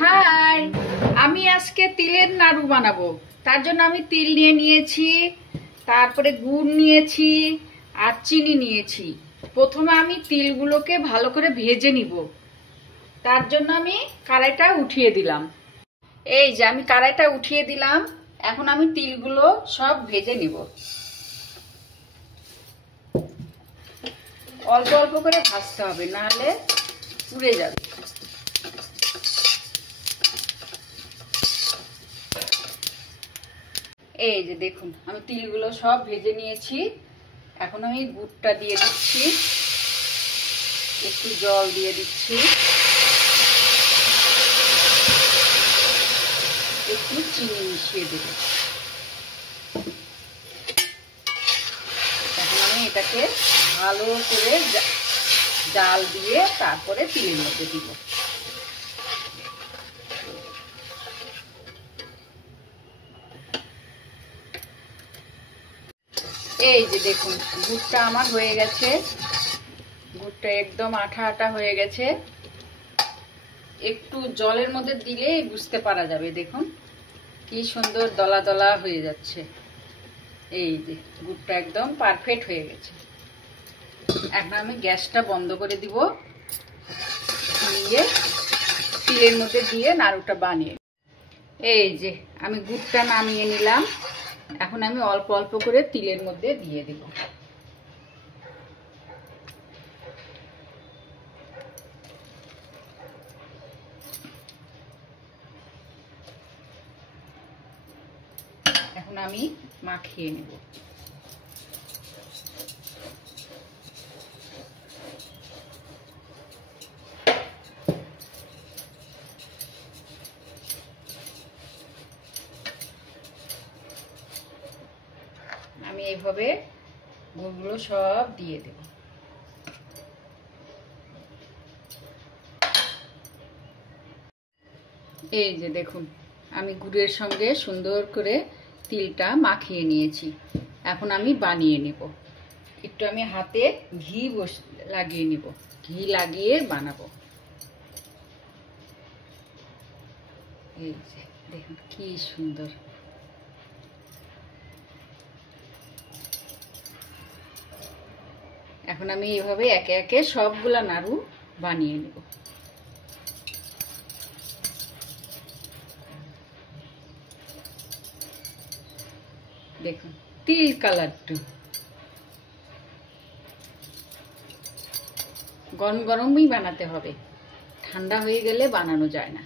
High, আমি আজকে তিলের নাড়ু বানাবো। তার জন্য আমি তিল নিয়ে নিয়েছি, তারপরে গুড় নিয়েছি আর চিনি নিয়েছি। প্রথমে আমি তিলগুলোকে ভালো করে ভেজে নিব। তার জন্য আমি কড়াইটা উঠিয়ে দিলাম। এই যে আমি কড়াইটা উঠিয়ে দিলাম। এখন আমি তিলগুলো সব ভেজে নিব। অল্প অল্প করে ভাজতে হবে, নাহলে পুড়ে যাবে। এই যে দেখুন, আমি তিলগুলো সব ভেজে নিয়েছি। এখন আমি গুড়টা দিয়ে দিচ্ছি, একটু জল দিয়ে দিচ্ছি, একটু চিনি মিশিয়ে দেব। এখন আমি এটাকে ভালো করে জাল দিয়ে তারপরে তিলের মধ্যে দিব। এই যে দেখুন, গুড়টা আমার হয়ে গেছে। গুড়টা একদম আঠা আঠা হয়ে গেছে। একটু জলের মধ্যে দিলেই বুঝতে পারা যাবে। দেখুন কি সুন্দর দলা দলা হয়ে যাচ্ছে। এই যে গুড়টা একদম পারফেক্ট হয়ে গেছে। এখন আমি গ্যাসটা বন্ধ করে দিব, দিয়ে তিলের মধ্যে দিয়ে নাড়ুটা বানিয়ে। এই যে আমি গুড়টা নামিয়ে নিলাম। এখন আমি অল্প অল্প করে তিলের মধ্যে দিয়ে দেব। এখন আমি মাখিয়ে নেব। আমি এইভাবে গুড়গুলো সব দিয়ে দেব। এই যে দেখুন, আমি গুড়ের সঙ্গে সুন্দর করে তিলটা মাখিয়ে নিয়েছি। এখন আমি বানিয়ে নেব। একটু আমি হাতে ঘি লাগিয়ে নেব, ঘি লাগিয়ে বানাবো। এই যে দেখুন কি সুন্দর। এখন আমি এইভাবে একে একে সবগুলা নাড়ু বানিয়ে নেব। দেখুন তিল কালারটা গরম গরমই বানাতে হবে, ঠান্ডা হয়ে গেলে বানানো যায় না।